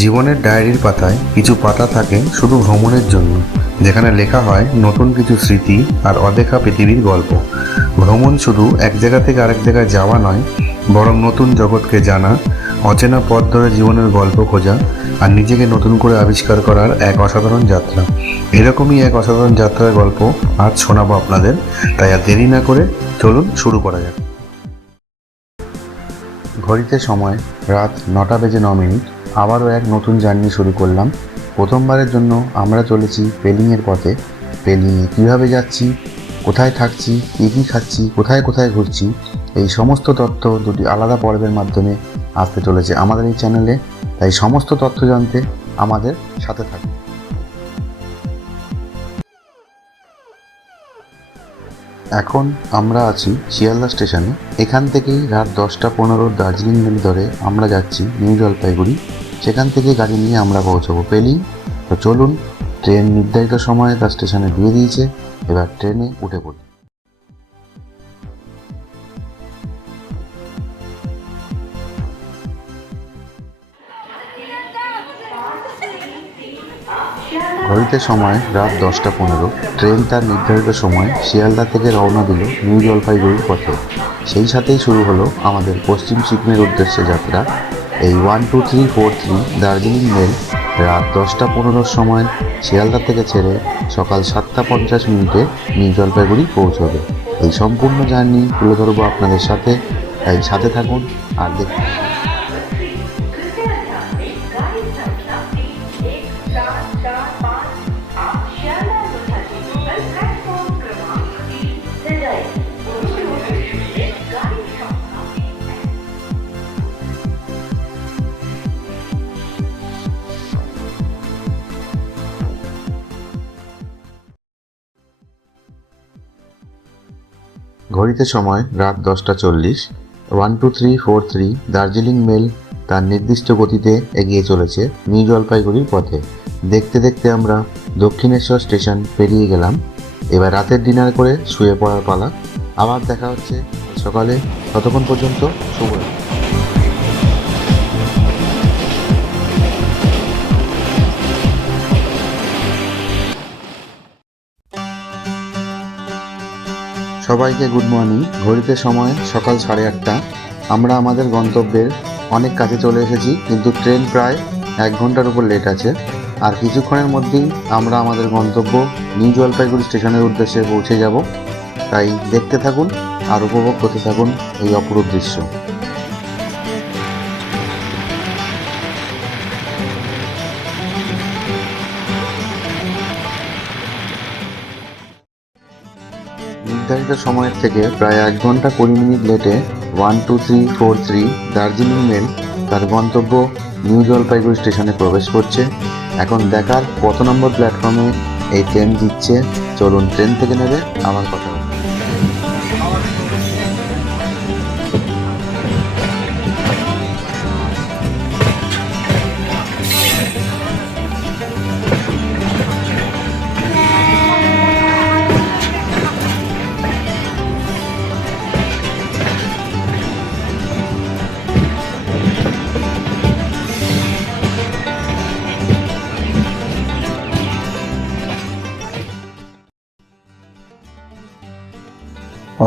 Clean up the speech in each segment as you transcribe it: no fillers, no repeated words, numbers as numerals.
জীবনের ডায়েরির পাতায় কিছু পাতা থাকে শুধু ভ্রমণের জন্য, যেখানে লেখা হয় নতুন কিছু স্মৃতি আর অদেখা পৃথিবীর গল্প। ভ্রমণ শুধু এক জায়গা থেকে আরেক জায়গায় যাওয়া নয়, বরং নতুন জগৎকে জানা, অচেনা পথ ধরে জীবনের গল্প খোঁজা আর নিজেকে নতুন করে আবিষ্কার করার এক অসাধারণ যাত্রা। এরকমই এক অসাধারণ যাত্রার গল্প আজ শোনাবো আপনাদের। তাই আর দেরি না করে চলুন শুরু করা যাক। ঘড়িতে সময় রাত 9:09। আবারও এক নতুন জার্নি শুরু করলাম। প্রথমবারের জন্য আমরা চলেছি পেলিংয়ের পথে। পেলিংয়ে কীভাবে যাচ্ছি, কোথায় থাকছি, কী কী খাচ্ছি, কোথায় কোথায় ঘুরছি, এই সমস্ত তথ্য দুটি আলাদা পর্বের মাধ্যমে আসতে চলেছে আমাদের এই চ্যানেলে। তাই সমস্ত তথ্য জানতে আমাদের সাথে থাকুন। এখন আমরা আছি শিয়ালদা স্টেশনে। এখান থেকেই রাত 10:15 দার্জিলিং মেল ধরে আমরা যাচ্ছি নিউ জলপাইগুড়ি। সেখান থেকে গাড়ি নিয়ে আমরা পৌঁছবো পেলিং। তো চলুন, ট্রেন নির্ধারিত সময়ে তার স্টেশনে দিয়ে দিয়েছে, এবার ট্রেনে উঠে পড়ি। ঘড়িতে সময় রাত 10:15। ট্রেন তার নির্ধারিত সময় শিয়ালদা থেকে রওনা দিল নিউ জলপাইগুড়ির পথে। সেই সাথেই শুরু হলো আমাদের পশ্চিম সিকিমের উদ্দেশ্যে যাত্রা। এই 12343 দার্জিলিং মেল রাত 10:15 সময় শিয়ালদা থেকে ছেড়ে সকাল 7:50 নিউ জলপাইগুড়ি পৌঁছবে। এই সম্পূর্ণ জার্নি তুলে ধরবো আপনাদের সাথে, তাই সাথে থাকুন আর দেখুন। ঘড়িতে সময় রাত 10:40। 12343 দার্জিলিং মেল তার নির্দিষ্ট গতিতে এগিয়ে চলেছে নিউ জলপাইগুড়ির পথে। দেখতে দেখতে আমরা দক্ষিণেশ্বর স্টেশন পেরিয়ে গেলাম। এবার রাতের ডিনার করে শুয়ে পড়ার পালা। আবার দেখা হচ্ছে সকালে। ততক্ষণ পর্যন্ত শুভরাত্রি। সবাইকে গুড মর্নিং। ঘড়িতে সময় সকাল 8:30। আমরা আমাদের গন্তব্যের অনেক কাছে চলে এসেছি, কিন্তু ট্রেন প্রায় 1 ঘন্টার উপর লেট আছে। আর কিছুক্ষণের মধ্যেই আমরা আমাদের গন্তব্য নিউ জলপাইগুড়ি স্টেশনের উদ্দেশ্যে পৌঁছে যাব। তাই দেখতে থাকুন আর উপভোগ করতে থাকুন এই অপরূপ দৃশ্য। নির্ধারিত সময়ের থেকে প্রায় 1 ঘন্টা 20 মিনিট লেটে 12343 দার্জিলিং মেল তার গন্তব্য নিউ জলপাইগুড়ি স্টেশনে প্রবেশ করছে। এখন দেখার কত নম্বর প্ল্যাটফর্মে এই ট্রেন দিচ্ছে। চলুন, ট্রেন থেকে নেবে আবার কথা হবে।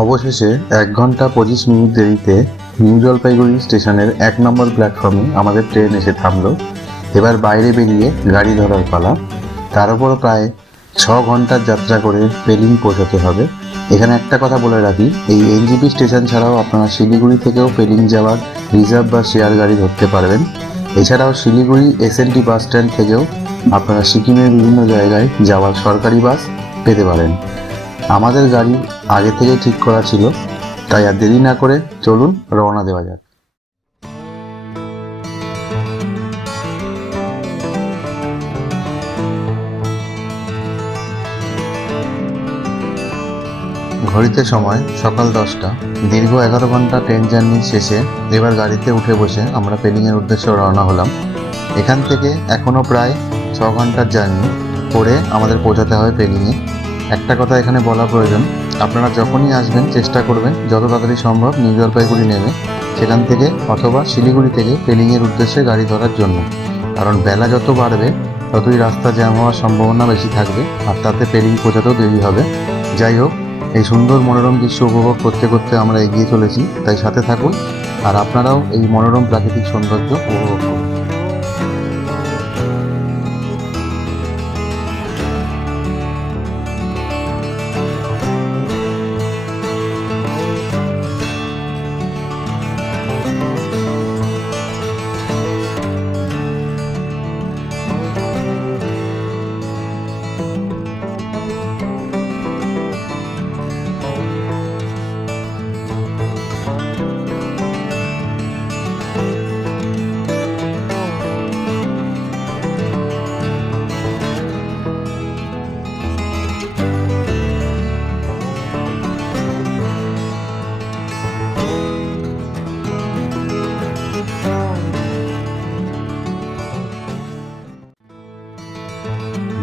অবশেষে 1 ঘন্টা 25 মিনিট দেরিতে নিউ জলপাইগুড়ি স্টেশনের 1 নম্বর প্ল্যাটফর্মে আমাদের ট্রেন এসে থামলো। এবার বাইরে বেরিয়ে গাড়ি ধরার পালা। তার উপরও প্রায় 6 ঘন্টার যাত্রা করে পেলিং পৌঁছাতে হবে। এখানে একটা কথা বলে রাখি, এই এনজিপি স্টেশন ছাড়াও আপনারা শিলিগুড়ি থেকেও পেলিং যাওয়ার রিজার্ভ বা শেয়ার গাড়ি ধরতে পারবেন। এছাড়াও শিলিগুড়ি এসএনটি বাস স্ট্যান্ড থেকেও আপনারা সিকিমের বিভিন্ন জায়গায় যাওয়ার সরকারি বাস পেতে পারেন। আমাদের গাড়ি আগে থেকেই ঠিক করা ছিল, তাই আর দেরি না করে চলুন রওনা দেওয়া যাক। ঘড়িতে সময় সকাল 10টা। দীর্ঘ 11 ঘন্টা ট্রেন জার্নি শেষে এবার গাড়িতে উঠে বসে আমরা পেলিংয়ের উদ্দেশ্যে রওনা হলাম। এখান থেকে এখনও প্রায় 6 ঘন্টার জার্নি করে আমাদের পৌঁছাতে হবে পেলিংয়ে। একটা কথা এখানে বলা প্রয়োজন, আপনারা যখনই আসবেন চেষ্টা করবেন যত তাড়াতাড়ি সম্ভব নিউ জলপাইগুড়ি নেমে সেখান থেকে অথবা শিলিগুড়ি থেকে পেলিংয়ের উদ্দেশ্যে গাড়ি ধরার জন্য। কারণ বেলা যত বাড়বে ততই রাস্তা জ্যাম হওয়ার সম্ভাবনা বেশি থাকবে, আর তাতে পেরিং পৌঁছাতেও দেরি হবে। যাই হোক, এই সুন্দর মনোরম দৃশ্য উপভোগ করতে করতে আমরা এগিয়ে চলেছি, তাই সাথে থাকুন আর আপনারাও এই মনোরম প্রাকৃতিক সৌন্দর্য উপভোগ করুন।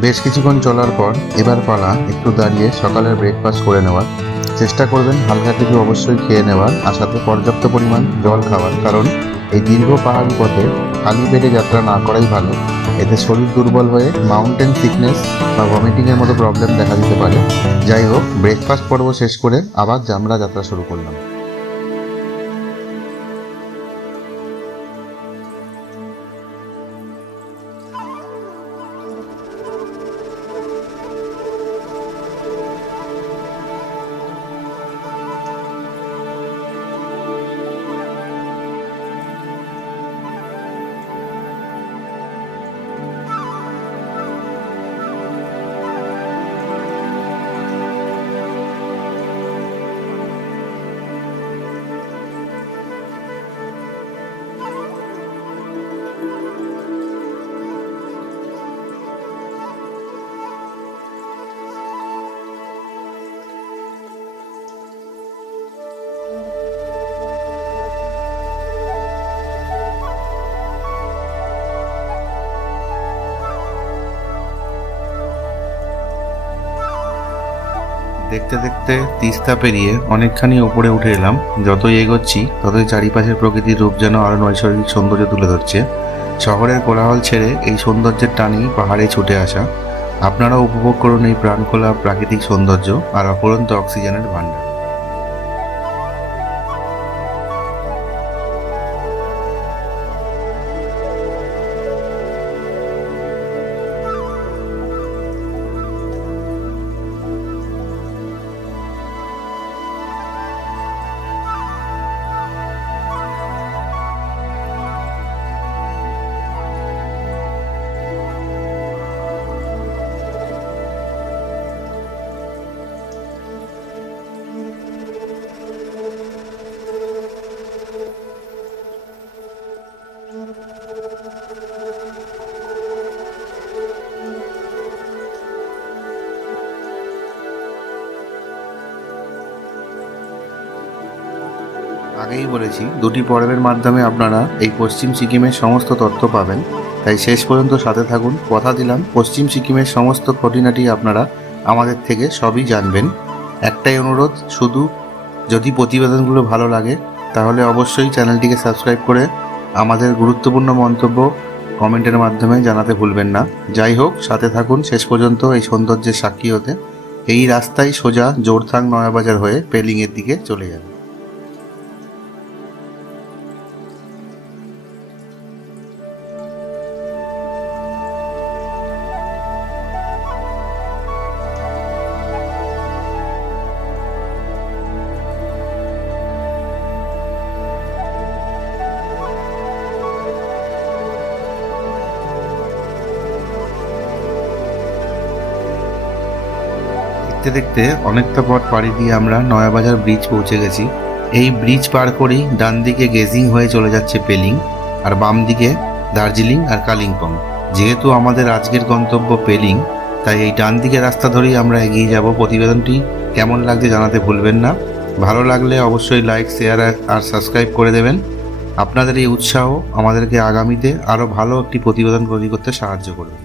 বেশ কিছুক্ষণ চলার পর এবার পালা একটু দাঁড়িয়ে সকালের ব্রেকফাস্ট করে নেওয়ার। চেষ্টা করবেন হালকা কিছু অবশ্যই খেয়ে নেওয়ার, আর সাথে পর্যাপ্ত পরিমাণ জল খাওয়ার, কারণ এই দীর্ঘ পাহাড়ি পথে খালি পেটে যাত্রা না করাই ভালো। এতে শরীর দুর্বল হয়ে মাউন্টেন সিকনেস বা ভমিটিংয়ের মতো প্রবলেম দেখা দিতে পারে। যাই হোক, ব্রেকফাস্ট পর্ব শেষ করে আবার আমরা যাত্রা শুরু করলাম। দেখতে দেখতে তিস্তা পেরিয়ে অনেকখানি উপরে উঠে এলাম। যতই এগোচ্ছি ততই চারিপাশের প্রকৃতির রূপ যেন আরও নৈসর্গিক সৌন্দর্য তুলে ধরছে। শহরের কোলাহল ছেড়ে এই সৌন্দর্যের টানেই পাহাড়ে ছুটে আসা। আপনারাও উপভোগ করুন এই প্রাণখোলা প্রাকৃতিক সৌন্দর্য আর অফুরন্ত অক্সিজেনের ভাণ্ডার। আগেই বলেছি, দুটি পর্বের মাধ্যমে আপনারা এই পশ্চিম সিকিমের সমস্ত তথ্য পাবেন, তাই শেষ পর্যন্ত সাথে থাকুন। কথা দিলাম পশ্চিম সিকিমের সমস্ত খুঁটিনাটি আপনারা আমাদের থেকে সবই জানবেন। একটাই অনুরোধ শুধু, যদি প্রতিবেদনগুলো ভালো লাগে তাহলে অবশ্যই চ্যানেলটিকে সাবস্ক্রাইব করে আমাদের গুরুত্বপূর্ণ মন্তব্য কমেন্টের মাধ্যমে জানাতে ভুলবেন না। যাই হোক, সাথে থাকুন শেষ পর্যন্ত এই সৌন্দর্যের সাক্ষী হতে। এই রাস্তায় সোজা জোরথাং নয়াবাজার হয়ে পেলিংয়ের দিকে চলে যাবে। দেখতে দেখতে অনেকটা পথ পাড়ি দিয়ে আমরা নয়াবাজার ব্রিজ পৌঁছে গেছি। এই ব্রিজ পার করেই ডান দিকে গেজিং হয়ে চলে যাচ্ছে পেলিং, আর বাম দিকে দার্জিলিং আর কালিম্পং। যেহেতু আমাদের আজকের গন্তব্য পেলিং, তাই এই ডান দিকে রাস্তা ধরেই আমরা এগিয়ে যাব। প্রতিবেদনটি কেমন লাগছে জানাতে ভুলবেন না। ভালো লাগলে অবশ্যই লাইক, শেয়ার আর সাবস্ক্রাইব করে দেবেন। আপনাদের এই উৎসাহ আমাদেরকে আগামীতে আরও ভালো একটি প্রতিবেদন তৈরি করতে সাহায্য করবে।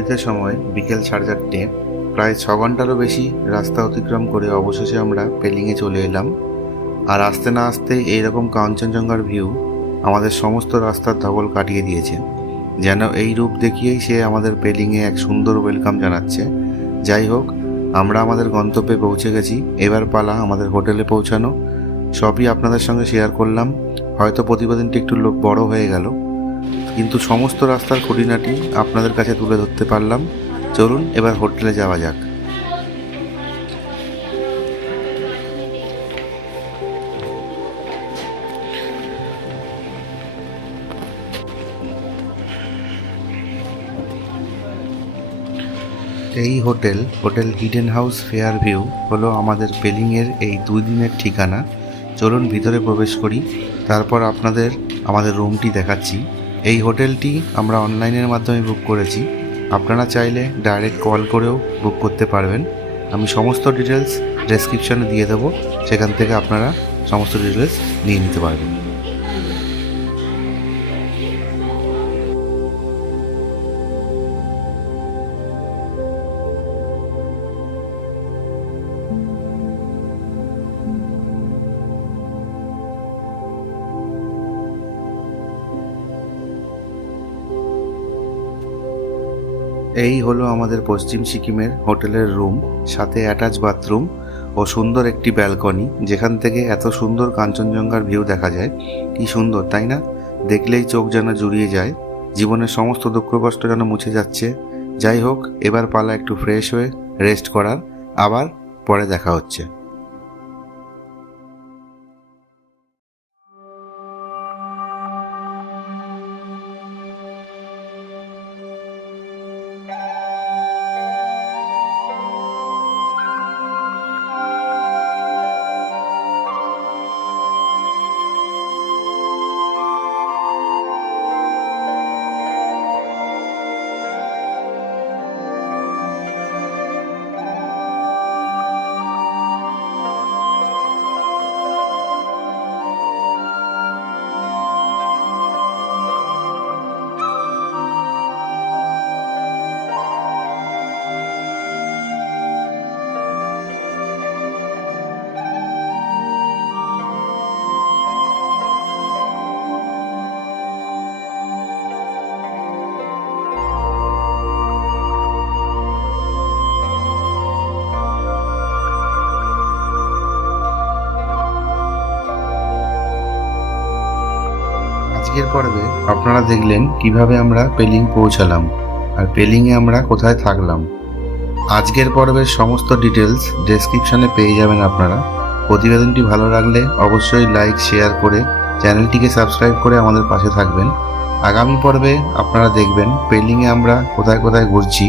ঘড়িতে সময় বিকেল 4:30। প্রায় 6 ঘন্টারও বেশি রাস্তা অতিক্রম করে অবশেষে আমরা পেলিংয়ে চলে এলাম। আর আসতে না আসতেই এইরকম কাঞ্চনজঙ্ঘার ভিউ আমাদের সমস্ত রাস্তার ধকল কাটিয়ে দিয়েছে। যেন এই রূপ দেখিয়েই সে আমাদের পেলিংয়ে এক সুন্দর ওয়েলকাম জানাচ্ছে। যাই হোক, আমরা আমাদের গন্তব্যে পৌঁছে গেছি। এবার পালা আমাদের হোটেলে পৌঁছানো। সবই আপনাদের সঙ্গে শেয়ার করলাম। হয়তো প্রতিবেদনটি একটু বড় হয়ে গেল, কিন্তু সমস্ত রাস্তার খুঁটিনাটি আপনাদের কাছে তুলে ধরতে পারলাম। চলুন এবার হোটেলে যাওয়া যাক। এই hotel hidden house fair view হলো আমাদের পেলিংয়ের এই 2 দিনের ঠিকানা। চলুন ভিতরে প্রবেশ করি, তারপর আপনাদের আমাদের রুমটি দেখাচ্ছি। এই হোটেলটি আমরা অনলাইনের মাধ্যমে বুক করেছি। আপনারা চাইলে ডাইরেক্ট কল করেও বুক করতে পারবেন। আমি সমস্ত ডিটেলস ডেসক্রিপশনে দিয়ে দেবো, সেখান থেকে আপনারা সমস্ত ডিটেলস নিয়ে নিতে পারবেন। এই হলো আমাদের পশ্চিম সিকিমের হোটেলের রুম, সাথে অ্যাটাচ বাথরুম ও সুন্দর একটি ব্যালকনি, যেখান থেকে এত সুন্দর কাঞ্চনজঙ্ঘার ভিউ দেখা যায়। কি সুন্দর, তাই না? দেখলেই চোখ যেন জুড়িয়ে যায়, জীবনের সমস্ত দুঃখ কষ্ট যেন মুছে যাচ্ছে। যাই হোক, এবার পালা একটু ফ্রেশ হয়ে রেস্ট করার। আবার পরে দেখা হচ্ছে। আজকের পর্বে আপনারা দেখলেন কিভাবে আমরা পেলিং পৌঁছালাম আর পেলিংয়ে আমরা কোথায় থাকলাম। আজকের পর্বের সমস্ত ডিটেলস ডেসক্রিপশনে পেয়ে যাবেন আপনারা। প্রতিবেদনটি ভালো লাগলে অবশ্যই লাইক শেয়ার করে চ্যানেলটিকে সাবস্ক্রাইব করে আমাদের পাশে থাকবেন। আগামী পর্বে আপনারা দেখবেন পেলিংয়ে আমরা কোথায় কোথায় ঘুরছি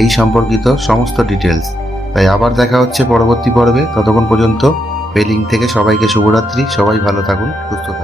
এই সম্পর্কিত সমস্ত ডিটেলস। তাই আবার দেখা হচ্ছে পরবর্তী পর্বে। ততক্ষণ পর্যন্ত পেলিং থেকে সবাইকে শুভরাত্রি। সবাই ভালো থাকুন, সুস্থ থাকুন।